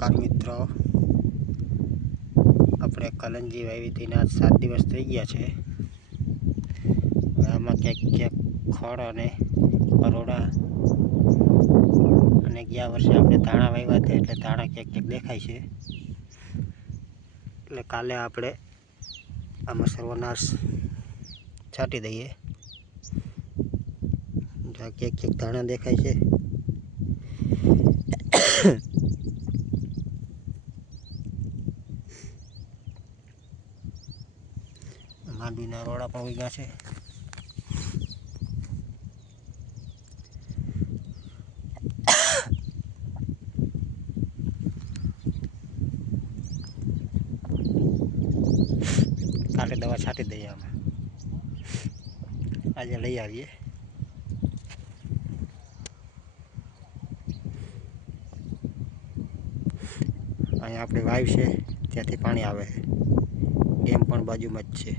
નમસ્કાર મિત્રો, આપણે કલંજી વાવી હતી ને આજ 7 દિવસ થઈ ગયા છે। આમાં ક્યાંક ખડ અને પરોડા અને ગયા વર્ષે આપણે ધાણા વાવ્યા હતા એટલે ધાણા ક્યાંક દેખાય છે। એટલે કાલે આપણે આમાં સર્વનાશ છાંટી દઈએ। ક્યાંક ધાણા દેખાય છે। માંડવીના રોડા પણ ઉગ્યા છે। કાલે દવા છાંટી દઈએ આમાં, આજે લઈ આવીએ। અહીંયા આપણે વાવ છે ત્યાંથી પાણી આવે છે, ડેમ પણ બાજુમાં જ છે।